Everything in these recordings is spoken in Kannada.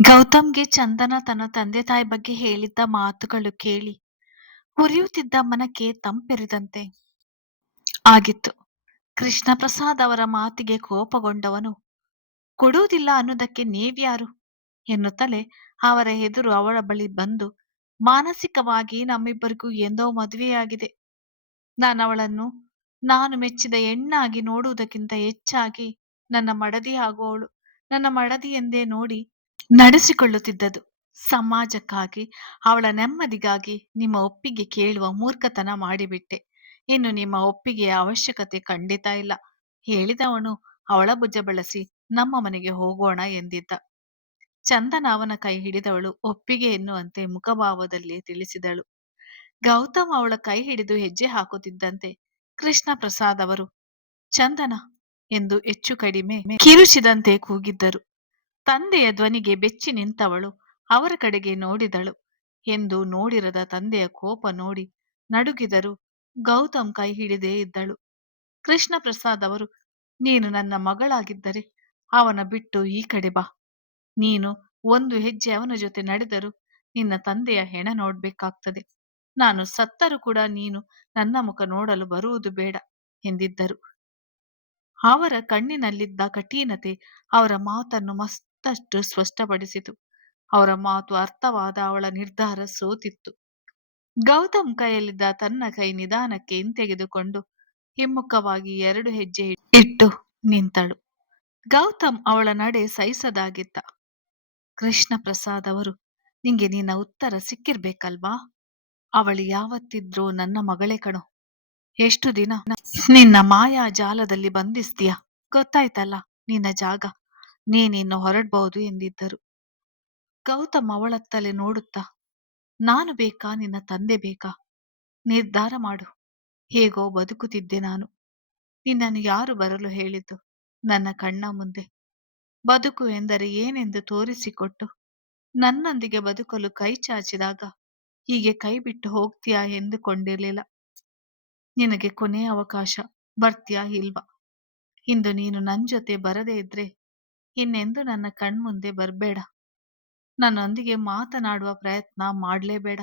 ಗೌತಮ್‌ಗೆ ಚಂದನ ತನ್ನ ತಂದೆ-ತಾಯಿ ಬಗ್ಗೆ ಹೇಳಿದ್ದ ಮಾತುಗಳು ಕೇಳಿ ಉರಿಯುತ್ತಿದ್ದ ಮನಕ್ಕೆ ತಂಪೆರೆದಂತೆ ಆಗಿತ್ತು. ಕೃಷ್ಣಪ್ರಸಾದ್ ಅವರ ಮಾತಿಗೆ ಕೋಪಗೊಂಡವನು, ಕೊಡುವುದಿಲ್ಲ ಅನ್ನುವುದಕ್ಕೆ ನೀವ್ಯಾರು? ಎನ್ನುತ್ತಲೇ ಅವರ ಎದುರು ಅವಳ ಬಳಿ ಬಂದು, ಮಾನಸಿಕವಾಗಿ ನಮ್ಮಿಬ್ಬರಿಗೂ ಎಂದೋ ಮದುವೆಯಾಗಿದೆ. ನಾನವಳನ್ನು ನಾನು ಮೆಚ್ಚಿದ ಹೆಣ್ಣಾಗಿ ನೋಡುವುದಕ್ಕಿಂತ ಹೆಚ್ಚಾಗಿ ನನ್ನ ಮಡದಿ ಆಗುವವಳು ನನ್ನ ಮಡದಿ ಎಂದೇ ನೋಡಿ ನಡೆಸಿಕೊಳ್ಳುತ್ತಿದ್ದದು. ಸಮಾಜಕ್ಕಾಗಿ, ಅವಳ ನೆಮ್ಮದಿಗಾಗಿ ನಿಮ್ಮ ಒಪ್ಪಿಗೆ ಕೇಳುವ ಮೂರ್ಖತನ ಮಾಡಿಬಿಟ್ಟೆ. ಇನ್ನು ನಿಮ್ಮ ಒಪ್ಪಿಗೆಯ ಅವಶ್ಯಕತೆ ಖಂಡಿತ ಇಲ್ಲ. ಹೇಳಿದವನು ಅವಳ ಭುಜ ಬಳಸಿ ನಮ್ಮ ಮನೆಗೆ ಹೋಗೋಣ ಎಂದಿದ್ದ. ಚಂದನ ಅವನ ಕೈ ಹಿಡಿದವಳು ಒಪ್ಪಿಗೆ ಎನ್ನುವಂತೆ ಮುಖಭಾವದಲ್ಲಿ ತಿಳಿಸಿದಳು. ಗೌತಮ್ ಅವಳ ಕೈ ಹಿಡಿದು ಹೆಜ್ಜೆ ಹಾಕುತ್ತಿದ್ದಂತೆ ಕೃಷ್ಣ ಪ್ರಸಾದ್ ಅವರು ಚಂದನ ಎಂದು ಹೆಚ್ಚು ಕಡಿಮೆ ಕಿರುಚಿದಂತೆ ಕೂಗಿದ್ದರು. ತಂದೆಯ ಧ್ವನಿಗೆ ಬೆಚ್ಚಿ ನಿಂತವಳು ಅವರ ಕಡೆಗೆ ನೋಡಿದಳು. ಎಂದು ನೋಡಿರದ ತಂದೆಯ ಕೋಪ ನೋಡಿ ನಡುಗಿದರು. ಗೌತಮ್ ಕೈ ಹಿಡಿದೇ ಇದ್ದಳು. ಕೃಷ್ಣ ಪ್ರಸಾದ್ ಅವರು, ನೀನು ನನ್ನ ಮಗಳಾಗಿದ್ದರೆ ಅವನ ಬಿಟ್ಟು ಈ ಕಡೆ ಬಾ. ನೀನು ಒಂದು ಹೆಜ್ಜೆ ಅವನ ಜೊತೆ ನಡೆದರೂ ನಿನ್ನ ತಂದೆಯ ಹೆಣ ನೋಡ್ಬೇಕಾಗ್ತದೆ. ನಾನು ಸತ್ತರೂ ಕೂಡ ನೀನು ನನ್ನ ಮುಖ ನೋಡಲು ಬರುವುದು ಬೇಡ ಎಂದಿದ್ದರು. ಅವರ ಕಣ್ಣಿನಲ್ಲಿದ್ದ ಕಠಿಣತೆ ಅವರ ಮಾತನ್ನು ಮತ್ತಷ್ಟು ಸ್ಪಷ್ಟಪಡಿಸಿತು. ಅವರ ಮಾತು ಅರ್ಥವಾದ ಅವಳ ನಿರ್ಧಾರ ಸೋತಿತ್ತು. ಗೌತಮ್ ಕೈಯಲ್ಲಿದ್ದ ತನ್ನ ಕೈ ನಿಧಾನಕ್ಕೆ ಹಿಂತೆಗೆದುಕೊಂಡು ಹಿಮ್ಮುಖವಾಗಿ 2 ಹೆಜ್ಜೆ ಇಟ್ಟು ನಿಂತಳು. ಗೌತಮ್ ಅವಳ ನಡೆ ಸಹಿಸದಾಗಿದ್ದ. ಕೃಷ್ಣ ಪ್ರಸಾದ್ ಅವರು, ನಿಂಗೆ ನಿನ್ನ ಉತ್ತರ ಸಿಕ್ಕಿರ್ಬೇಕಲ್ವಾ? ಅವಳು ಯಾವತ್ತಿದ್ರೂ ನನ್ನ ಮಗಳೇ ಕಣೋ. ಎಷ್ಟು ದಿನ ನಿನ್ನ ಮಾಯಾ ಜಾಲದಲ್ಲಿ ಬಂಧಿಸ್ತೀಯ? ಗೊತ್ತಾಯ್ತಲ್ಲ ನಿನ್ನ ಜಾಗ. ನೀನಿನ್ನು ಹೊರಡ್ಬಹುದು ಎಂದಿದ್ದರು. ಗೌತಮ್ ಅವಳತ್ತಲೇ ನೋಡುತ್ತಾ, ನಾನು ಬೇಕಾ ನಿನ್ನ ತಂದೆ ಬೇಕಾ? ನಿರ್ಧಾರ ಮಾಡು. ಹೇಗೋ ಬದುಕುತ್ತಿದ್ದೆ ನಾನು. ನಿನ್ನನ್ನು ಯಾರು ಬರಲು ಹೇಳಿದ್ದು ನನ್ನ ಕಣ್ಣ ಮುಂದೆ? ಬದುಕು ಎಂದರೆ ಏನೆಂದು ತೋರಿಸಿಕೊಟ್ಟು ನನ್ನೊಂದಿಗೆ ಬದುಕಲು ಕೈ ಚಾಚಿದಾಗ ಹೀಗೆ ಕೈ ಬಿಟ್ಟು ಹೋಗ್ತೀಯಾ ಎಂದುಕೊಂಡಿರಲಿಲ್ಲ. ನಿನಗೆ ಕೊನೆಯ ಅವಕಾಶ. ಬರ್ತೀಯಾ ಇಲ್ವಾ? ಇಂದು ನೀನು ನನ್ನ ಜೊತೆ ಬರದೇ ಇದ್ರೆ ಇನ್ನೆಂದು ನನ್ನ ಕಣ್ಮುಂದೆ ಬರ್ಬೇಡ. ನನ್ನೊಂದಿಗೆ ಮಾತನಾಡುವ ಪ್ರಯತ್ನ ಮಾಡ್ಲೇಬೇಡ.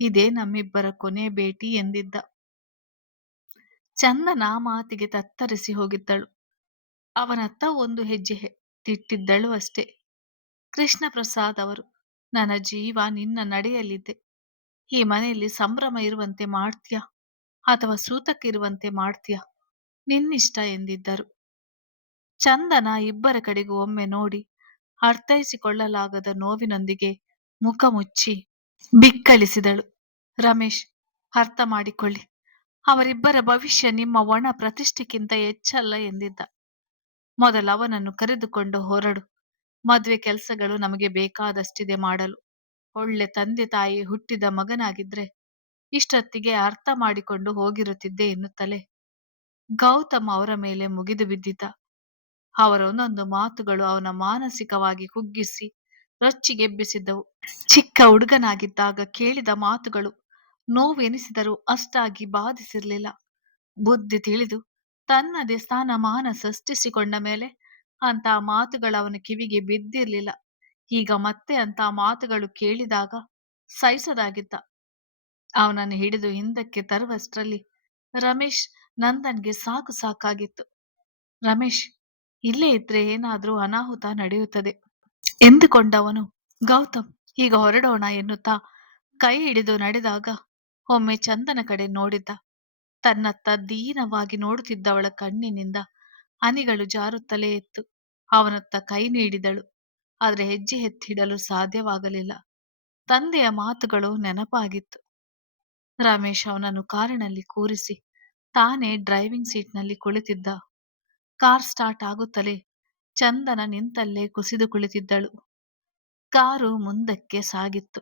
ಇದೇ ನಮ್ಮಿಬ್ಬರ ಕೊನೆ ಭೇಟಿ ಎಂದಿದ್ದ. ಚಂದನ ಮಾತಿಗೆ ತತ್ತರಿಸಿ ಹೋಗಿದ್ದಳು. ಅವನತ್ತ ಒಂದು ಹೆಜ್ಜೆ ತಿಟ್ಟಿದ್ದಳು ಅಷ್ಟೇ. ಕೃಷ್ಣ ಪ್ರಸಾದ್ ಅವರು, ನನ್ನ ಜೀವ ನಿನ್ನ ನಡೆಯಲಿದ್ದೆ. ಈ ಮನೆಯಲ್ಲಿ ಸಂಭ್ರಮ ಇರುವಂತೆ ಮಾಡ್ತೀಯಾ ಅಥವಾ ಸೂತಕ್ಕಿರುವಂತೆ ಮಾಡ್ತೀಯಾ? ನಿನ್ನಿಷ್ಟ ಎಂದಿದ್ದರು. ಚಂದನ ಇಬ್ಬರ ಕಡೆಗೂ ಒಮ್ಮೆ ನೋಡಿ ಅರ್ಥೈಸಿಕೊಳ್ಳಲಾಗದ ನೋವಿನೊಂದಿಗೆ ಮುಖ ಮುಚ್ಚಿ ಬಿಕ್ಕಳಿಸಿದಳು. ರಮೇಶ್, ಅರ್ಥ ಮಾಡಿಕೊಳ್ಳಿ. ಅವರಿಬ್ಬರ ಭವಿಷ್ಯ ನಿಮ್ಮ ಒಣ ಪ್ರತಿಷ್ಠೆಗಿಂತ ಹೆಚ್ಚಲ್ಲ ಎಂದಿದ್ದ. ಮೊದಲು ಅವನನ್ನು ಕರೆದುಕೊಂಡು ಹೊರಡು. ಮದುವೆ ಕೆಲಸಗಳು ನಮಗೆ ಬೇಕಾದಷ್ಟಿದೆ ಮಾಡಲು. ಒಳ್ಳೆ ತಂದೆ ತಾಯಿ ಹುಟ್ಟಿದ ಮಗನಾಗಿದ್ರೆ ಇಷ್ಟೊತ್ತಿಗೆ ಅರ್ಥ ಮಾಡಿಕೊಂಡು ಹೋಗಿರುತ್ತಿದ್ದೆ ಎನ್ನುತ್ತಲೇ ಗೌತಮ್ ಅವರ ಮೇಲೆ ಮುಗಿದು ಬಿದ್ದಿದ್ದ. ಅವರ ಒಂದೊಂದು ಮಾತುಗಳು ಅವನ ಮಾನಸಿಕವಾಗಿ ಕುಗ್ಗಿಸಿ ರೊಚ್ಚಿಗೆಬ್ಬಿಸಿದ್ದವು. ಚಿಕ್ಕ ಹುಡುಗನಾಗಿದ್ದಾಗ ಕೇಳಿದ ಮಾತುಗಳು ನೋವೆನಿಸಿದರೂ ಅಷ್ಟಾಗಿ ಬಾಧಿಸಿರಲಿಲ್ಲ. ಬುದ್ಧಿ ತಿಳಿದು ತನ್ನದೇ ಸ್ಥಾನಮಾನ ಸೃಷ್ಟಿಸಿಕೊಂಡ ಮೇಲೆ ಅಂತ ಮಾತುಗಳು ಅವನ ಕಿವಿಗೆ ಬಿದ್ದಿರಲಿಲ್ಲ. ಈಗ ಮತ್ತೆ ಅಂತ ಮಾತುಗಳು ಕೇಳಿದಾಗ ಸಹಿಸದಾಗಿದ್ದ. ಅವನನ್ನು ಹಿಡಿದು ಹಿಂದಕ್ಕೆ ತರುವಷ್ಟರಲ್ಲಿ ರಮೇಶ್ ನಂದನ್ಗೆ ಸಾಕು ಸಾಕಾಗಿತ್ತು. ರಮೇಶ್ ಇಲ್ಲೇ ಇದ್ರೆ ಏನಾದ್ರೂ ಅನಾಹುತ ನಡೆಯುತ್ತದೆ ಎಂದುಕೊಂಡವನು, ಗೌತಮ್ ಈಗ ಹೊರಡೋಣ ಎನ್ನುತ್ತಾ ಕೈ ಹಿಡಿದು ನಡೆದಾಗ ಒಮ್ಮೆ ಚಂದನ ಕಡೆ ನೋಡಿದ್ದ. ತನ್ನತ್ತ ದೀನವಾಗಿ ನೋಡುತ್ತಿದ್ದವಳ ಕಣ್ಣಿನಿಂದ ಹನಿಗಳು ಜಾರುತ್ತಲೇ ಇತ್ತು. ಅವನತ್ತ ಕೈ ನೀಡಿದಳು. ಆದರೆ ಹೆಜ್ಜೆ ಎತ್ತಿಡಲು ಸಾಧ್ಯವಾಗಲಿಲ್ಲ. ತಂದೆಯ ಮಾತುಗಳು ನೆನಪಾಗಿತ್ತು. ರಮೇಶ್ ಅವನನ್ನು ಕಾರಿನಲ್ಲಿ ಕೂರಿಸಿ ತಾನೇ ಡ್ರೈವಿಂಗ್ ಸೀಟ್ನಲ್ಲಿ ಕುಳಿತಿದ್ದ. ಕಾರ್ ಸ್ಟಾರ್ಟ್ ಆಗುತ್ತಲೇ ಚಂದನ ನಿಂತಲ್ಲೇ ಕುಸಿದು ಕುಳಿತಿದ್ದಳು. ಕಾರು ಮುಂದಕ್ಕೆ ಸಾಗಿತ್ತು.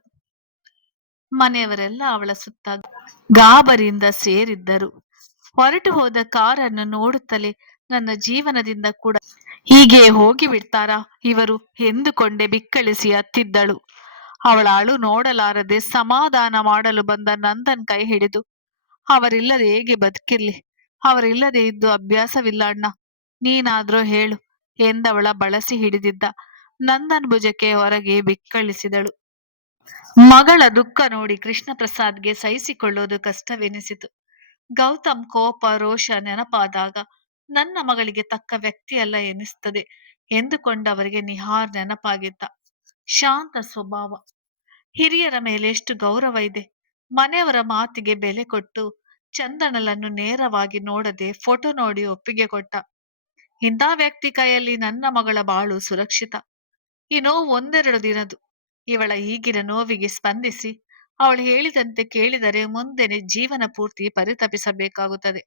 ಮನೆಯವರೆಲ್ಲ ಅವಳ ಸುತ್ತ ಗಾಬರಿಯಿಂದ ಸೇರಿದ್ದರು. ಹೊರಟು ಹೋದ ಕಾರನ್ನು ನೋಡುತ್ತಲೇ ನನ್ನ ಜೀವನದಿಂದ ಕೂಡ ಹೀಗೆ ಹೋಗಿ ಬಿಡ್ತಾರಾ ಇವರು ಎಂದುಕೊಂಡೆ ಬಿಕ್ಕಳಿಸಿ ಹತ್ತಿದ್ದಳು. ಅವಳ ಅಳು ನೋಡಲಾರದೆ ಸಮಾಧಾನ ಮಾಡಲು ಬಂದ ನಂದನ್ ಕೈ ಹಿಡಿದು, ಅವರಿಲ್ಲದೆ ಹೇಗೆ ಬದುಕಿರ್ಲಿ? ಅವರಿಲ್ಲದೆ ಇದ್ದು ಅಭ್ಯಾಸವಿಲ್ಲ ಅಣ್ಣ, ನೀನಾದ್ರೂ ಹೇಳು ಎಂದವಳ ಬಳಸಿ ಹಿಡಿದಿದ್ದ. ನಂದನ್ ಭುಜಕ್ಕೆ ಹೊರಗೆ ಬಿಕ್ಕಳಿಸಿದಳು. ಮಗಳ ದುಃಖ ನೋಡಿ ಕೃಷ್ಣ ಪ್ರಸಾದ್ಗೆ ಸಹಿಸಿಕೊಳ್ಳುವುದು ಕಷ್ಟವೆನಿಸಿತು. ಗೌತಮ್ ಕೋಪ ರೋಷ ನೆನಪಾದಾಗ ನನ್ನ ಮಗಳಿಗೆ ತಕ್ಕ ವ್ಯಕ್ತಿಯಲ್ಲ ಎನಿಸ್ತದೆ ಎಂದುಕೊಂಡವರಿಗೆ ನಿಹಾರ್ ನೆನಪಾಗಿದ್ದ. ಶಾಂತ ಸ್ವಭಾವ, ಹಿರಿಯರ ಮೇಲೆ ಎಷ್ಟು ಗೌರವ ಇದೆ. ಮನೆಯವರ ಮಾತಿಗೆ ಬೆಲೆ ಕೊಟ್ಟು ಚಂದನಳನ್ನು ನೇರವಾಗಿ ನೋಡದೆ ಫೋಟೋ ನೋಡಿ ಒಪ್ಪಿಗೆ ಕೊಟ್ಟ. ಇಂಥ ವ್ಯಕ್ತಿ ಕೈಯಲ್ಲಿ ನನ್ನ ಮಗಳ ಬಾಳು ಸುರಕ್ಷಿತ. ಈ ನೋವು ಒಂದೆರಡು ದಿನದು. ಇವಳ ಈಗಿನ ನೋವಿಗೆ ಸ್ಪಂದಿಸಿ ಅವಳು ಹೇಳಿದಂತೆ ಕೇಳಿದರೆ ಮುಂದೆ ಜೀವನ ಪೂರ್ತಿ ಪರಿತಪಿಸಬೇಕಾಗುತ್ತದೆ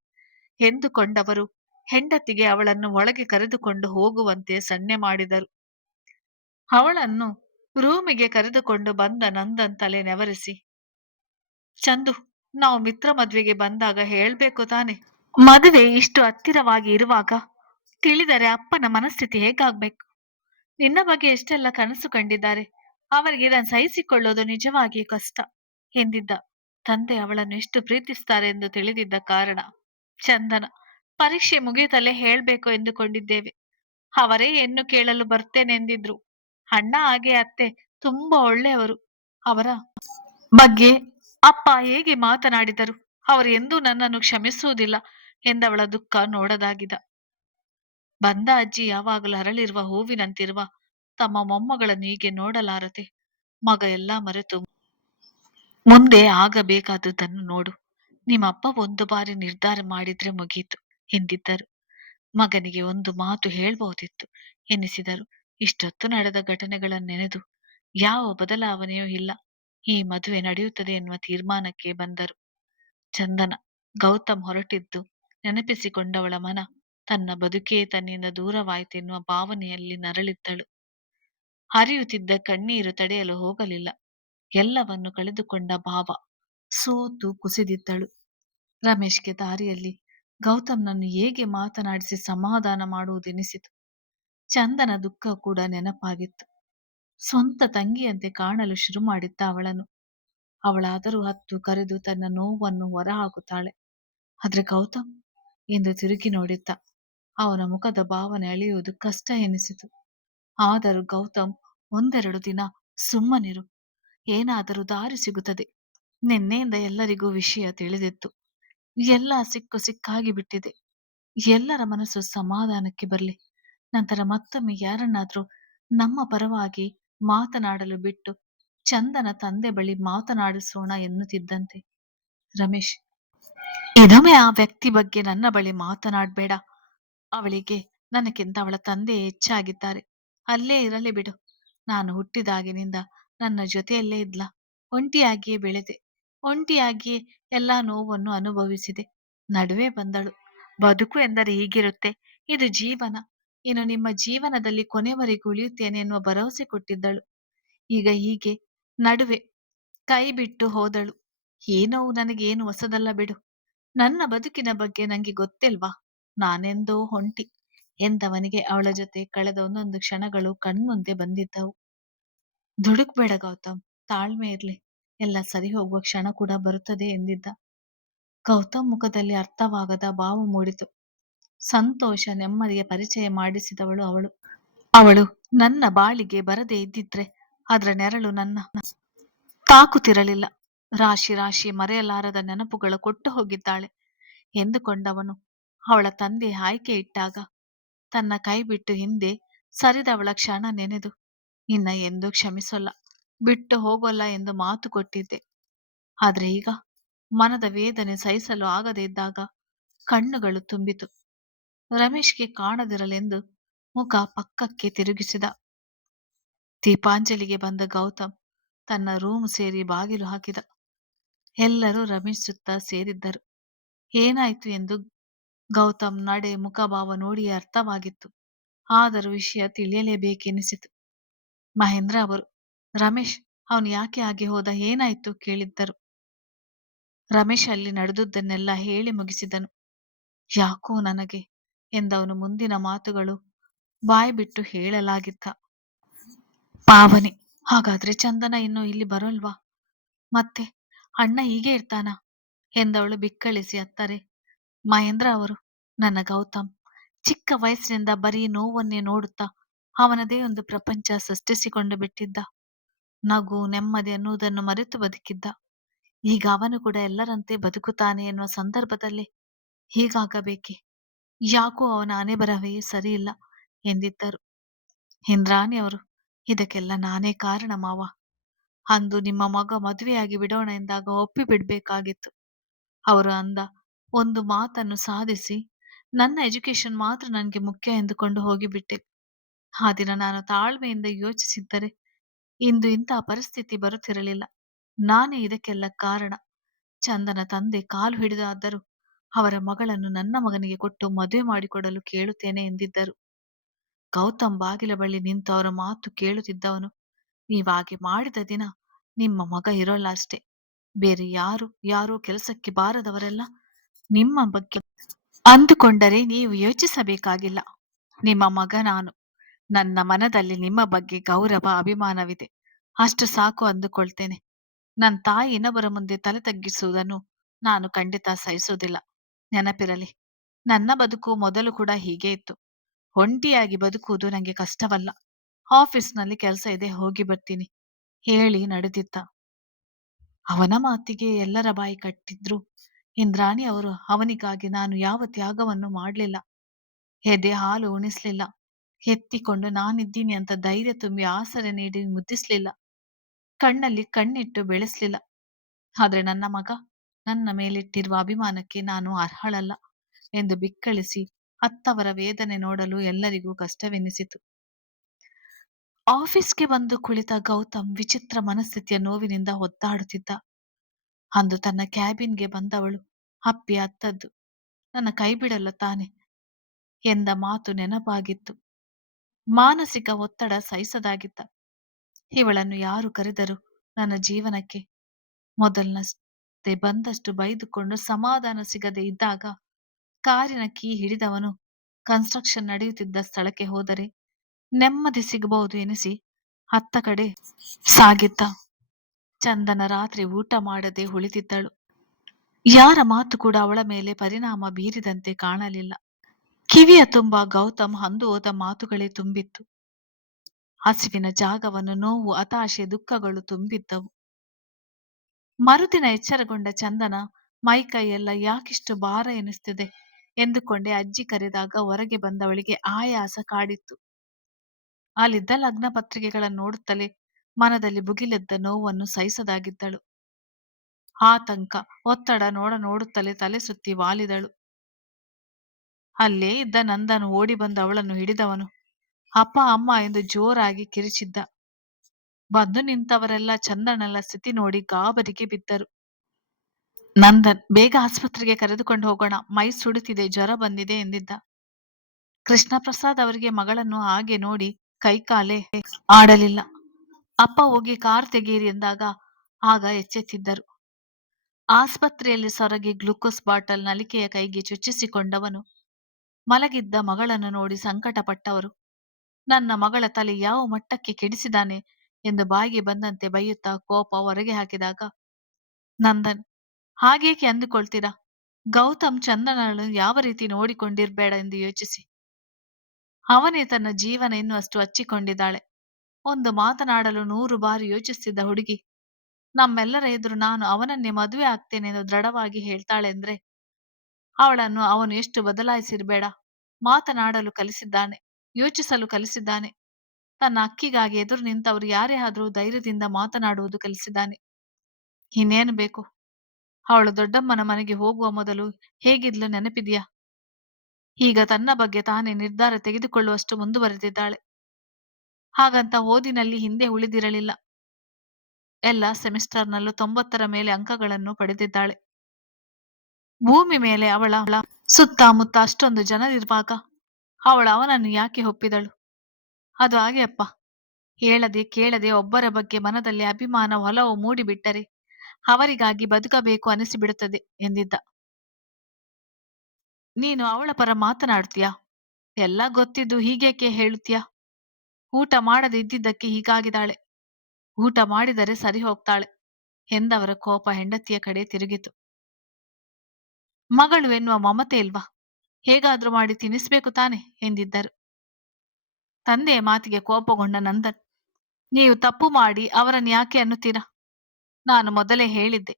ಎಂದುಕೊಂಡವರು ಹೆಂಡತಿಗೆ ಅವಳನ್ನು ಒಳಗೆ ಕರೆದುಕೊಂಡು ಹೋಗುವಂತೆ ಸನ್ನೆ ಮಾಡಿದರು. ಅವಳನ್ನು ರೂಮಿಗೆ ಕರೆದುಕೊಂಡು ಬಂದ ನಂದನ್ ತಲೆ ನೆವರಿಸಿ, ಚಂದು, ನಾವು ಮಿತ್ರ ಮದ್ವೆಗೆ ಬಂದಾಗ ಹೇಳ್ಬೇಕು ತಾನೆ? ಮದುವೆ ಇಷ್ಟು ಹತ್ತಿರವಾಗಿ ಇರುವಾಗ ತಿಳಿದರೆ ಅಪ್ಪನ ಮನಸ್ಥಿತಿ ಹೇಗಾಗ್ಬೇಕು? ನಿನ್ನ ಬಗ್ಗೆ ಎಷ್ಟೆಲ್ಲ ಕನಸು ಕಂಡಿದ್ದಾರೆ. ಅವರಿಗೆ ಇದನ್ನು ಸಹಿಸಿಕೊಳ್ಳೋದು ನಿಜವಾಗಿಯೂ ಕಷ್ಟ ಎಂದಿದ್ದ. ತಂದೆ ಅವಳನ್ನು ಎಷ್ಟು ಪ್ರೀತಿಸ್ತಾರೆ ಎಂದು ತಿಳಿದಿದ್ದ ಕಾರಣ. ಚಂದನ, ಪರೀಕ್ಷೆ ಮುಗಿಯುತ್ತಲೇ ಹೇಳ್ಬೇಕು ಎಂದುಕೊಂಡಿದ್ದೇವೆ. ಅವರೇ ಹೆಣ್ಣು ಕೇಳಲು ಬರ್ತೇನೆ ಎಂದಿದ್ರು. ಅಣ್ಣ ಹಾಗೆ ಅತ್ತೆ ತುಂಬಾ ಒಳ್ಳೆಯವರು. ಅವರ ಬಗ್ಗೆ ಅಪ್ಪ ಹೇಗೆ ಮಾತನಾಡಿದರು, ಅವರು ಎಂದೂ ನನ್ನನ್ನು ಕ್ಷಮಿಸುವುದಿಲ್ಲ ಎಂದವಳ ದುಃಖ ನೋಡದಾಗಿದ. ಬಂದ ಅಜ್ಜಿ ಯಾವಾಗಲೂ ಅರಳಿರುವ ಹೂವಿನಂತಿರುವ ತಮ್ಮ ಮೊಮ್ಮಗಳನ್ನು ಹೀಗೆ ನೋಡಲಾರದೆ. ಮಗ ಎಲ್ಲ ಮರೆತು ಮುಂದೆ ಆಗಬೇಕಾದುದನ್ನು ನೋಡು. ನಿಮ್ಮ ಅಪ್ಪ ಒಂದು ಬಾರಿ ನಿರ್ಧಾರ ಮಾಡಿದ್ರೆ ಮುಗೀತು ಎಂದಿದ್ದರು. ಮಗನಿಗೆ ಒಂದು ಮಾತು ಹೇಳ್ಬಹುದಿತ್ತು ಎನ್ನಿಸಿದರು. ಇಷ್ಟೊತ್ತು ನಡೆದ ಘಟನೆಗಳನ್ನು ನೆನೆದು ಯಾವ ಬದಲಾವಣೆಯೂ ಇಲ್ಲ, ಈ ಮದುವೆ ನಡೆಯುತ್ತದೆ ಎನ್ನುವ ತೀರ್ಮಾನಕ್ಕೆ ಬಂದರು. ಚಂದನ, ಗೌತಮ್ ಹೊರಟಿದ್ದು ನೆನಪಿಸಿಕೊಂಡವಳ ಮನ ತನ್ನ ಬದುಕೇ ತನ್ನಿಂದ ದೂರವಾಯಿತೆನ್ನುವ ಭಾವನೆಯಲ್ಲಿ ನರಳಿದ್ದಳು. ಹರಿಯುತ್ತಿದ್ದ ಕಣ್ಣೀರು ತಡೆಯಲು ಹೋಗಲಿಲ್ಲ. ಎಲ್ಲವನ್ನು ಕಳೆದುಕೊಂಡ ಭಾವ, ಸೋತು ಕುಸಿದಿದ್ದಳು. ರಮೇಶ್ಗೆ ದಾರಿಯಲ್ಲಿ ಗೌತಮ್ನನ್ನು ಹೇಗೆ ಮಾತನಾಡಿಸಿ ಸಮಾಧಾನ ಮಾಡುವುದೆನಿಸಿತು. ಚಂದನ ದುಃಖ ಕೂಡ ನೆನಪಾಗಿತ್ತು. ಸ್ವಂತ ತಂಗಿಯಂತೆ ಕಾಣಲು ಶುರು ಮಾಡಿದ್ದ ಅವಳನ್ನು. ಅವಳಾದರೂ ಹತ್ತು ಕರೆದು ತನ್ನ ನೋವನ್ನು ಹೊರಹಾಕುತ್ತಾಳೆ. ಆದ್ರೆ ಗೌತಮ್ ಎಂದು ತಿರುಗಿ ನೋಡಿದ್ದ. ಅವನ ಮುಖದ ಭಾವನೆ ಅಳೆಯುವುದು ಕಷ್ಟ ಎನಿಸಿತು. ಆದರೂ ಗೌತಮ್, ಒಂದೆರಡು ದಿನ ಸುಮ್ಮನಿರು, ಏನಾದರೂ ದಾರಿ ಸಿಗುತ್ತದೆ. ನಿನ್ನೆಯಿಂದ ಎಲ್ಲರಿಗೂ ವಿಷಯ ತಿಳಿದಿತ್ತು. ಎಲ್ಲ ಸಿಕ್ಕು ಸಿಕ್ಕಾಗಿ ಬಿಟ್ಟಿದೆ. ಎಲ್ಲರ ಮನಸ್ಸು ಸಮಾಧಾನಕ್ಕೆ ಬರಲಿ. ನಂತರ ಮತ್ತೊಮ್ಮೆ ಯಾರನ್ನಾದ್ರೂ ನಮ್ಮ ಪರವಾಗಿ ಮಾತನಾಡಲು ಬಿಟ್ಟು ಚಂದನ ತಂದೆ ಬಳಿ ಮಾತನಾಡಿಸೋಣ ಎನ್ನುತ್ತಿದ್ದಂತೆ. ರಮೇಶ್, ಇನ್ನೊಮ್ಮೆ ಆ ವ್ಯಕ್ತಿ ಬಗ್ಗೆ ನನ್ನ ಬಳಿ ಮಾತನಾಡಬೇಡ. ಅವಳಿಗೆ ನನಗಿಂತ ಅವಳ ತಂದೆ ಹೆಚ್ಚಾಗಿದ್ದಾರೆ. ಅಲ್ಲೇ ಇರಲಿ ಬಿಡು. ನಾನು ಹುಟ್ಟಿದಾಗಿನಿಂದ ನನ್ನ ಜೊತೆಯಲ್ಲೇ ಇದ್ಲ. ಒಂಟಿಯಾಗಿಯೇ ಬೆಳೆದೆ. ಒಂಟಿಯಾಗಿಯೇ ಎಲ್ಲಾ ನೋವನ್ನು ಅನುಭವಿಸಿದೆ. ನಡುವೆ ಬಂದಳು. ಬದುಕು ಎಂದರೆ ಹೀಗಿರುತ್ತೆ, ಇದು ಜೀವನ, ಇನ್ನು ನಿಮ್ಮ ಜೀವನದಲ್ಲಿ ಕೊನೆವರೆಗೂ ಉಳಿಯುತ್ತೇನೆ ಎನ್ನುವ ಭರವಸೆ ಕೊಟ್ಟಿದ್ದಳು. ಈಗ ಹೀಗೆ ನಡುವೆ ಕೈ ಬಿಟ್ಟು ಹೋದಳು. ಈ ನೋವು ನನಗೇನು ಹೊಸದಲ್ಲ ಬಿಡು. ನನ್ನ ಬದುಕಿನ ಬಗ್ಗೆ ನಂಗೆ ಗೊತ್ತಿಲ್ವಾ? ನಾನೆಂದೋ ಹೊಂಟಿ ಎಂದವನಿಗೆ ಅವಳ ಜೊತೆ ಕಳೆದ ಒಂದೊಂದು ಕ್ಷಣಗಳು ಕಣ್ಮುಂದೆ ಬಂದಿದ್ದವು. ದುಡುಕ್ಬೇಡ ಗೌತಮ್, ತಾಳ್ಮೆ ಇರ್ಲಿ, ಎಲ್ಲ ಸರಿ ಹೋಗುವ ಕ್ಷಣ ಕೂಡ ಬರುತ್ತದೆ ಎಂದಿದ್ದ. ಗೌತಮ್ ಮುಖದಲ್ಲಿ ಅರ್ಥವಾಗದ ಭಾವ ಮೂಡಿತು. ಸಂತೋಷ ನೆಮ್ಮದಿಯ ಪರಿಚಯ ಮಾಡಿಸಿದವಳು ಅವಳು. ಅವಳು ನನ್ನ ಬಾಳಿಗೆ ಬರದೇ ಇದ್ದಿದ್ರೆ ಅದರ ನೆರಳು ನನ್ನ ತಾಕುತ್ತಿರಲಿಲ್ಲ. ರಾಶಿ ರಾಶಿ ಮರೆಯಲಾರದ ನೆನಪುಗಳು ಕೊಟ್ಟು ಹೋಗಿದ್ದಾಳೆ ಎಂದುಕೊಂಡವನು ಅವಳ ತಂದೆ ಆಯ್ಕೆ ಇಟ್ಟಾಗ ತನ್ನ ಕೈ ಬಿಟ್ಟು ಹಿಂದೆ ಸರಿದವಳ ಕ್ಷಣ ನೆನೆದು, ನಿನ್ನ ಎಂದೂ ಕ್ಷಮಿಸೋಲ್ಲ, ಬಿಟ್ಟು ಹೋಗೋಲ್ಲ ಎಂದು ಮಾತು ಕೊಟ್ಟಿದ್ದೆ. ಆದ್ರೆ ಈಗ ಮನದ ವೇದನೆ ಸಹಿಸಲು ಆಗದೇ ಇದ್ದಾಗ ಕಣ್ಣುಗಳು ತುಂಬಿತು. ರಮೇಶ್ಗೆ ಕಾಣದಿರಲೆಂದು ಮುಖ ಪಕ್ಕಕ್ಕೆ ತಿರುಗಿಸಿದ. ದೀಪಾಂಜಲಿಗೆ ಬಂದ ಗೌತಮ್ ತನ್ನ ರೂಮ್ ಸೇರಿ ಬಾಗಿಲು ಹಾಕಿದ. ಎಲ್ಲರೂ ರಮೇಶ್ ಸುತ್ತ ಸೇರಿದ್ದರು. ಏನಾಯ್ತು ಎಂದು ಗೌತಮ್ ನಡೆ ಮುಖಭಾವ ನೋಡಿಯೇ ಅರ್ಥವಾಗಿತ್ತು. ಆದರೂ ವಿಷಯ ತಿಳಿಯಲೇಬೇಕೆನಿಸಿತು. ಮಹೇಂದ್ರ ಅವರು, ರಮೇಶ್ ಅವನು ಯಾಕೆ ಹಾಗೆ ಹೋದ, ಏನಾಯ್ತು ಕೇಳಿದ್ದರು. ರಮೇಶ್ ಅಲ್ಲಿ ನಡೆದುದನ್ನೆಲ್ಲ ಹೇಳಿ ಮುಗಿಸಿದನು. ಯಾಕೋ ನನಗೆ ಎಂದವನು ಮುಂದಿನ ಮಾತುಗಳು ಬಾಯಿ ಬಿಟ್ಟು ಹೇಳಲಾಗಿತ್ತ. ಪಾವನಿ, ಹಾಗಾದ್ರೆ ಚಂದನ ಇನ್ನು ಇಲ್ಲಿ ಬರೋಲ್ವಾ? ಮತ್ತೆ ಅಣ್ಣ ಹೀಗೆ ಇರ್ತಾನ ಎಂದವಳು ಬಿಕ್ಕಳಿಸಿ ಅತ್ತರೆ. ಮಹೇಂದ್ರ ಅವರು, ನನ್ನ ಗೌತಮ್ ಚಿಕ್ಕ ವಯಸ್ಸಿನಿಂದ ಬರೀ ನೋವನ್ನೇ ನೋಡುತ್ತಾ ಅವನದೇ ಒಂದು ಪ್ರಪಂಚ ಸೃಷ್ಟಿಸಿಕೊಂಡು ಬಿಟ್ಟಿದ್ದ. ನಗು, ನೆಮ್ಮದಿ ಅನ್ನುವುದನ್ನು ಮರೆತು ಬದುಕಿದ್ದ. ಈಗ ಅವನು ಕೂಡ ಎಲ್ಲರಂತೆ ಬದುಕುತ್ತಾನೆ ಎನ್ನುವ ಸಂದರ್ಭದಲ್ಲಿ ಹೀಗಾಗಬೇಕೆ? ಯಾಕೋ ಅವನ ಹಣೆಬರಹವೇ ಸರಿಯಿಲ್ಲ ಎಂದಿದ್ದರು. ಇಂದ್ರಾಣಿಯವರು, ಇದಕ್ಕೆಲ್ಲ ನಾನೇ ಕಾರಣ ಮಾವ. ಅಂದು ನಿಮ್ಮ ಮಗ ಮದುವೆಯಾಗಿ ಬಿಡೋಣ ಎಂದಾಗ ಒಪ್ಪಿ ಬಿಡ್ಬೇಕಾಗಿತ್ತು. ಅವರು ಅಂದ ಒಂದು ಮಾತನ್ನು ಸಾಧಿಸಿ ನನ್ನ ಎಜುಕೇಶನ್ ಮಾತ್ರ ನನಗೆ ಮುಖ್ಯ ಎಂದುಕೊಂಡು ಹೋಗಿಬಿಟ್ಟೆ. ಆ ದಿನ ನಾನು ತಾಳ್ಮೆಯಿಂದ ಯೋಚಿಸಿದ್ದರೆ ಇಂದು ಇಂತಹ ಪರಿಸ್ಥಿತಿ ಬರುತ್ತಿರಲಿಲ್ಲ. ನಾನೇ ಇದಕ್ಕೆಲ್ಲ ಕಾರಣ. ಚಂದನ ತಂದೆ ಕಾಲು ಹಿಡಿದಾದರೂ ಅವರ ಮಗಳನ್ನು ನನ್ನ ಮಗನಿಗೆ ಕೊಟ್ಟು ಮದುವೆ ಮಾಡಿಕೊಡಲು ಕೇಳುತ್ತೇನೆ ಎಂದಿದ್ದರು. ಗೌತಮ್ ಬಾಗಿಲ ಬಳಿ ನಿಂತು ಅವರ ಮಾತು ಕೇಳುತ್ತಿದ್ದವನು, ನೀವಾಗೆ ಮಾಡಿದ ದಿನ ನಿಮ್ಮ ಮಗ ಇರೋಲ್ಲ ಅಷ್ಟೇ. ಬೇರೆ ಯಾರೋ ಕೆಲಸಕ್ಕೆ ಬಾರದವರೆಲ್ಲ ನಿಮ್ಮ ಬಗ್ಗೆ ಅಂದುಕೊಂಡರೆ ನೀವು ಯೋಚಿಸಬೇಕಾಗಿಲ್ಲ. ನಿಮ್ಮ ಮಗ ನಾನು. ನನ್ನ ಮನದಲ್ಲಿ ನಿಮ್ಮ ಬಗ್ಗೆ ಗೌರವ, ಅಭಿಮಾನವಿದೆ. ಅಷ್ಟು ಸಾಕು ಅಂದುಕೊಳ್ತೇನೆ. ನನ್ನ ತಾಯಿ ಇನ್ನೊಬ್ಬರ ಮುಂದೆ ತಲೆ ತಗ್ಗಿಸುವುದನ್ನು ನಾನು ಖಂಡಿತ ಸಹಿಸುವುದಿಲ್ಲ. ನೆನಪಿರಲಿ, ನನ್ನ ಬದುಕು ಮೊದಲು ಕೂಡ ಹೀಗೆ ಇತ್ತು. ಒಂಟಿಯಾಗಿ ಬದುಕುವುದು ನನಗೆ ಕಷ್ಟವಲ್ಲ. ಆಫೀಸ್ನಲ್ಲಿ ಕೆಲಸ ಇದೆ, ಹೋಗಿ ಬರ್ತೀನಿ ಹೇಳಿ ನಡೆದಿದ್ದ. ಅವನ ಮಾತಿಗೆ ಎಲ್ಲರ ಬಾಯಿ ಕಟ್ಟಿದ್ರು. ಇಂದ್ರಾಣಿ ಅವರು, ಅವನಿಗಾಗಿ ನಾನು ಯಾವ ತ್ಯಾಗವನ್ನು ಮಾಡಲಿಲ್ಲ. ಎದೆ ಹಾಲು ಉಣಿಸ್ಲಿಲ್ಲ. ಎತ್ತಿಕೊಂಡು ನಾನಿದ್ದೀನಿ ಅಂತ ಧೈರ್ಯ ತುಂಬಿ ಆಸರೆ ನೀಡಿ ಮುದ್ದಿಸ್ಲಿಲ್ಲ. ಕಣ್ಣಲ್ಲಿ ಕಣ್ಣಿಟ್ಟು ಬೆಳೆಸ್ಲಿಲ್ಲ. ಆದ್ರೆ ನನ್ನ ಮಗ, ನನ್ನ ಮೇಲಿಟ್ಟಿರುವ ಅಭಿಮಾನಕ್ಕೆ ನಾನು ಅರ್ಹಳಲ್ಲ ಎಂದು ಬಿಕ್ಕಳಿಸಿ ಅತ್ತವರ ವೇದನೆ ನೋಡಲು ಎಲ್ಲರಿಗೂ ಕಷ್ಟವೆನ್ನಿಸಿತು. ಆಫೀಸ್ಗೆ ಬಂದು ಕುಳಿತ ಗೌತಮ್ ವಿಚಿತ್ರ ಮನಸ್ಥಿತಿಯ ನೋವಿನಿಂದ ಒದ್ದಾಡುತ್ತಿದ್ದ. ಅಂದು ತನ್ನ ಕ್ಯಾಬಿನ್ಗೆ ಬಂದವಳು ಅಪ್ಪಿ ಅತ್ತದ್ದು ನನ್ನ ಕೈ ಬಿಡಲ್ಲ ತಾನೆ ಎಂದ ಮಾತು ನೆನಪಾಗಿತ್ತು. ಮಾನಸಿಕ ಒತ್ತಡ ಸಹಿಸದಾಗಿದ್ದ. ಇವಳನ್ನು ಯಾರು ಕರೆದರು ನನ್ನ ಜೀವನಕ್ಕೆ? ಮೊದಲನಷ್ಟೇ ಬಂದಷ್ಟು ಬೈದುಕೊಂಡು ಸಮಾಧಾನ ಸಿಗದೆ ಇದ್ದಾಗ ಕಾರಿನ ಕೀ ಹಿಡಿದವನು ಕನ್ಸ್ಟ್ರಕ್ಷನ್ ನಡೆಯುತ್ತಿದ್ದ ಸ್ಥಳಕ್ಕೆ ಹೋದರೆ ನೆಮ್ಮದಿ ಸಿಗಬಹುದು ಎನಿಸಿ ಅತ್ತ ಕಡೆ ಸಾಗಿದ್ದ. ಚಂದನ ರಾತ್ರಿ ಊಟ ಮಾಡದೆ ಉಳಿದಿದ್ದಳು. ಯಾರ ಮಾತು ಕೂಡ ಅವಳ ಮೇಲೆ ಪರಿಣಾಮ ಬೀರಿದಂತೆ ಕಾಣಲಿಲ್ಲ. ಕಿವಿಯ ತುಂಬ ಗೌತಮ್ ಅಂದು ಹೋದ ಮಾತುಗಳೇ ತುಂಬಿತ್ತು. ಹಸಿವಿನ ಜಾಗವನ್ನು ನೋವು, ಹತಾಶೆ, ದುಃಖಗಳು ತುಂಬಿದ್ದವು. ಮರುದಿನ ಎಚ್ಚರಗೊಂಡ ಚಂದನ ಮೈಕೈಯೆಲ್ಲ ಯಾಕಿಷ್ಟು ಭಾರ ಎನಿಸ್ತಿದೆ ಎಂದುಕೊಂಡೆ ಅಜ್ಜಿ ಕರೆದಾಗ ಹೊರಗೆ ಬಂದವಳಿಗೆ ಆಯಾಸ ಕಾಡಿತ್ತು. ಅಲ್ಲಿದ್ದ ಲಗ್ನ ಪತ್ರಿಕೆಗಳನ್ನು ನೋಡುತ್ತಲೇ ಮನದಲ್ಲಿ ಭುಗಿಲೆದ್ದ ನೋವನ್ನು ಸಹಿಸದಾಗಿದ್ದಳು. ಆತಂಕ, ಒತ್ತಡ ನೋಡುತ್ತಲೇ ತಲೆ ಸುತ್ತಿ ವಾಲಿದಳು. ಅಲ್ಲೇ ಇದ್ದ ನಂದನ್ ಓಡಿ ಬಂದು ಅವಳನ್ನು ಹಿಡಿದವನು. ಅಪ್ಪ ಅಮ್ಮ ಎಂದು ಜೋರಾಗಿ ಕಿರಿಚಿದ್ದ. ಬಂದು ನಿಂತವರೆಲ್ಲ ಚಂದನಳ ಸ್ಥಿತಿ ನೋಡಿ ಗಾಬರಿಗೆ ಬಿದ್ದರು. ನಂದನ್, ಬೇಗ ಆಸ್ಪತ್ರೆಗೆ ಕರೆದುಕೊಂಡು ಹೋಗೋಣ, ಮೈ ಸುಡುತ್ತಿದೆ, ಜ್ವರ ಬಂದಿದೆ ಎಂದಿದ್ದ. ಕೃಷ್ಣ ಪ್ರಸಾದ್ ಅವರಿಗೆ ಮಗಳನ್ನು ಹಾಗೆ ನೋಡಿ ಕೈಕಾಲೇ ಆಡಲಿಲ್ಲ. ಅಪ್ಪ ಹೋಗಿ ಕಾರ್ ತೆಗೆಯಿರಿ ಎಂದಾಗ ಆಗ ಎಚ್ಚೆತ್ತಿದ್ದರು. ಆಸ್ಪತ್ರೆಯಲ್ಲಿ ಸೊರಗಿ ಗ್ಲೂಕೋಸ್ ಬಾಟಲ್ ನಲಿಕೆಯ ಕೈಗೆ ಚುಚ್ಚಿಸಿಕೊಂಡವನು ಮಲಗಿದ್ದ ಮಗಳನ್ನು ನೋಡಿ ಸಂಕಟಪಟ್ಟವರು. ನನ್ನ ಮಗಳ ತಲೆ ಯಾವ ಮಟ್ಟಕ್ಕೆ ಕೆಡಿಸಿದಾನೆ ಎಂದು ಬಾಯಿಗೆ ಬಂದಂತೆ ಬೈಯುತ್ತಾ ಕೋಪ ಹೊರಗೆ ಹಾಕಿದಾಗ, ನಂದನ್, ಹಾಗೇಕೆ ಅಂದುಕೊಳ್ತೀರಾ? ಗೌತಮ್ ಚಂದನಳನ್ನು ಯಾವ ರೀತಿ ನೋಡಿಕೊಂಡಿರ್ಬೇಡ ಎಂದು ಯೋಚಿಸಿ. ಅವನೇ ತನ್ನ ಜೀವನ ಎನ್ನುವಷ್ಟು ಹಚ್ಚಿಕೊಂಡಿದ್ದಾಳೆ. ಒಂದು ಮಾತನಾಡಲು 100 ಬಾರಿ ಯೋಚಿಸುತ್ತಿದ್ದ ಹುಡುಗಿ ನಮ್ಮೆಲ್ಲರ ಎದುರು ನಾನು ಅವನನ್ನೇ ಮದುವೆ ಆಗ್ತೇನೆಂದು ದೃಢವಾಗಿ ಹೇಳ್ತಾಳೆ ಅಂದ್ರೆ ಅವಳನ್ನು ಅವನು ಎಷ್ಟು ಬದಲಾಯಿಸಿರ್ಬೇಡ. ಮಾತನಾಡಲು ಕಲಿಸಿದ್ದಾನೆ, ಯೋಚಿಸಲು ಕಲಿಸಿದ್ದಾನೆ. ತನ್ನ ಅಕ್ಕಿಗಾಗಿ ಎದುರು ನಿಂತವರು ಯಾರೇ ಆದರೂ ಧೈರ್ಯದಿಂದ ಮಾತನಾಡುವುದು ಕಲಿಸಿದ್ದಾನೆ. ಇನ್ನೇನು ಬೇಕು? ಅವಳು ದೊಡ್ಡಮ್ಮನ ಮನೆಗೆ ಹೋಗುವ ಮೊದಲು ಹೇಗಿದ್ಲು ನೆನಪಿದೆಯಾ? ಈಗ ತನ್ನ ಬಗ್ಗೆ ತಾನೇ ನಿರ್ಧಾರ ತೆಗೆದುಕೊಳ್ಳುವಷ್ಟು ಮುಂದುವರೆದಿದ್ದಾಳೆ. ಹಾಗಂತ ಓದಿನಲ್ಲಿ ಹಿಂದೆ ಉಳಿದಿರಲಿಲ್ಲ. ಎಲ್ಲ ಸೆಮಿಸ್ಟರ್ನಲ್ಲೂ 90ರ ಮೇಲೆ ಅಂಕಗಳನ್ನು ಪಡೆದಿದ್ದಾಳೆ. ಭೂಮಿ ಮೇಲೆ ಅವಳ ಸುತ್ತಮುತ್ತ ಅಷ್ಟೊಂದು ಜನರಿರುವಾಗ ಅವಳು ಅವನನ್ನು ಯಾಕೆ ಒಪ್ಪಿದಳು? ಅದು ಹಾಗೆ ಅಪ್ಪ. ಹೇಳದೆ ಕೇಳದೆ ಒಬ್ಬರ ಬಗ್ಗೆ ಮನದಲ್ಲಿ ಅಭಿಮಾನ, ಒಲವು ಮೂಡಿಬಿಟ್ಟರೆ ಅವರಿಗಾಗಿ ಬದುಕಬೇಕು ಅನಿಸಿಬಿಡುತ್ತದೆ ಎಂದಿದ್ದ. ನೀನು ಅವಳ ಪರ ಮಾತನಾಡ್ತೀಯಾ? ಎಲ್ಲ ಗೊತ್ತಿದ್ದು ಹೀಗೇಕೆ ಹೇಳುತ್ತೀಯಾ? ಊಟ ಮಾಡದೆ ಇದ್ದಿದ್ದಕ್ಕೆ ಹೀಗಾಗಿದ್ದಾಳೆ. ಊಟ ಮಾಡಿದರೆ ಸರಿ ಹೋಗ್ತಾಳೆ ಎಂದವರ ಕೋಪ ಹೆಂಡತಿಯ ಕಡೆ ತಿರುಗಿತು. ಮಗಳು ಎನ್ನುವ ಮಮತೆ ಇಲ್ವಾ? ಹೇಗಾದ್ರೂ ಮಾಡಿ ತಿನ್ನಿಸ್ಬೇಕು ತಾನೆ ಎಂದಿದ್ದರು. ತಂದೆಯ ಮಾತಿಗೆ ಕೋಪಗೊಂಡ ನಂದನ್, ನೀವು ತಪ್ಪು ಮಾಡಿ ಅವರನ್ನು ಯಾಕೆ ಅನ್ನುತ್ತೀರಾ? ನಾನು ಮೊದಲೇ ಹೇಳಿದ್ದೆ,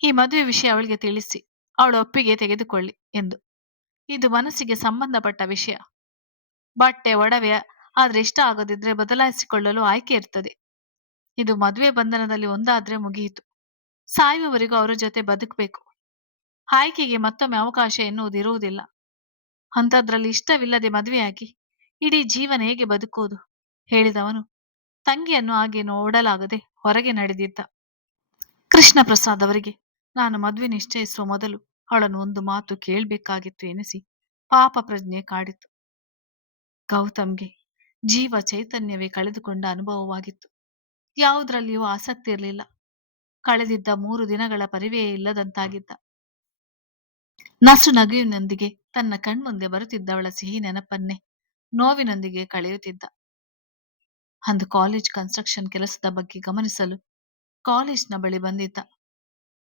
ಈ ಮದುವೆ ವಿಷಯ ಅವಳಿಗೆ ತಿಳಿಸಿ ಅವಳ ಒಪ್ಪಿಗೆ ತೆಗೆದುಕೊಳ್ಳಿ ಎಂದು. ಇದು ಮನಸ್ಸಿಗೆ ಸಂಬಂಧಪಟ್ಟ ವಿಷಯ. ಬಟ್ಟೆ ಒಡವೆ ಆದ್ರೆ ಇಷ್ಟ ಆಗದಿದ್ರೆ ಬದಲಾಯಿಸಿಕೊಳ್ಳಲು ಆಯ್ಕೆ ಇರ್ತದೆ. ಇದು ಮದುವೆ ಬಂಧನದಲ್ಲಿ ಒಂದಾದ್ರೆ ಮುಗಿಯಿತು. ಸಾಯುವವರೆಗೂ ಅವರ ಜೊತೆ ಬದುಕಬೇಕು. ಆಯ್ಕೆಗೆ ಮತ್ತೊಮ್ಮೆ ಅವಕಾಶ ಎನ್ನುವುದಿರುವುದಿಲ್ಲ. ಅಂಥದ್ರಲ್ಲಿ ಇಷ್ಟವಿಲ್ಲದೆ ಮದುವೆಯಾಗಿ ಇಡೀ ಜೀವನ ಹೇಗೆ ಬದುಕುವುದು? ಹೇಳಿದವನು ತಂಗಿಯನ್ನು ಹಾಗೆ ನೋಡಲಾಗದೆ ಹೊರಗೆ ನಡೆದಿದ್ದ. ಕೃಷ್ಣ ಪ್ರಸಾದ್ ಅವರಿಗೆ ನಾನು ಮದುವೆ ನಿಶ್ಚಯಿಸುವ ಮೊದಲು ಅವಳನ್ನು ಒಂದು ಮಾತು ಕೇಳಬೇಕಾಗಿತ್ತು ಎನಿಸಿ ಪಾಪ ಪ್ರಜ್ಞೆ ಕಾಡಿತು. ಗೌತಮ್ಗೆ ಜೀವ ಚೈತನ್ಯವೇ ಕಳೆದುಕೊಂಡ ಅನುಭವವಾಗಿತ್ತು. ಯಾವುದರಲ್ಲಿಯೂ ಆಸಕ್ತಿ ಇರಲಿಲ್ಲ. ಕಳೆದಿದ್ದ 3 ದಿನಗಳ ಪರಿವೆಯೇ ಇಲ್ಲದಂತಾಗಿದ್ದ. ನಸು ನಗುವಿನೊಂದಿಗೆ ತನ್ನ ಕಣ್ಮುಂದೆ ಬರುತ್ತಿದ್ದವಳ ಸಿಹಿ ನೆನಪನ್ನೇ ನೋವಿನೊಂದಿಗೆ ಕಳೆಯುತ್ತಿದ್ದ. ಅಂದು ಕಾಲೇಜ್ ಕನ್ಸ್ಟ್ರಕ್ಷನ್ ಕೆಲಸದ ಬಗ್ಗೆ ಗಮನಿಸಲು ಕಾಲೇಜ್ನ ಬಳಿ ಬಂದಿದ್ದ.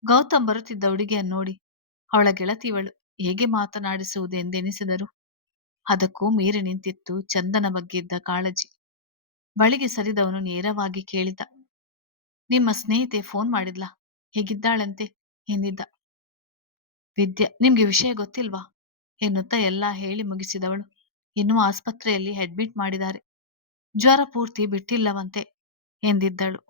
ಗೌತಮ್ ಬರುತ್ತಿದ್ದ ಹುಡುಗಿಯನ್ನು ನೋಡಿ ಅವಳ ಗೆಳತಿಯವಳು ಹೇಗೆ ಮಾತನಾಡಿಸುವುದೆಂದೆನಿಸಿದರು. ಅದಕ್ಕೂ ಮೀರಿ ನಿಂತಿತ್ತು ಚಂದನ ಬಗ್ಗೆ ಇದ್ದ ಕಾಳಜಿ. ಬಳಿಗೆ ಸರಿದವನು ನೇರವಾಗಿ ಕೇಳಿದ, ನಿಮ್ಮ ಸ್ನೇಹಿತೆ ಫೋನ್ ಮಾಡಿದ್ಲಾ? ಹೇಗಿದ್ದಾಳಂತೆ ಎಂದಿದ್ದ. ವಿದ್ಯಾ, ನಿಮ್ಗೆ ವಿಷಯ ಗೊತ್ತಿಲ್ವಾ ಎನ್ನುತ್ತಾ ಎಲ್ಲ ಹೇಳಿ ಮುಗಿಸಿದವಳು, ಇನ್ನೂ ಆಸ್ಪತ್ರೆಯಲ್ಲಿ ಅಡ್ಮಿಟ್ ಮಾಡಿದ್ದಾರೆ, ಜ್ವರ ಪೂರ್ತಿ ಬಿಟ್ಟಿಲ್ಲವಂತೆ ಎಂದಿದ್ದಳು.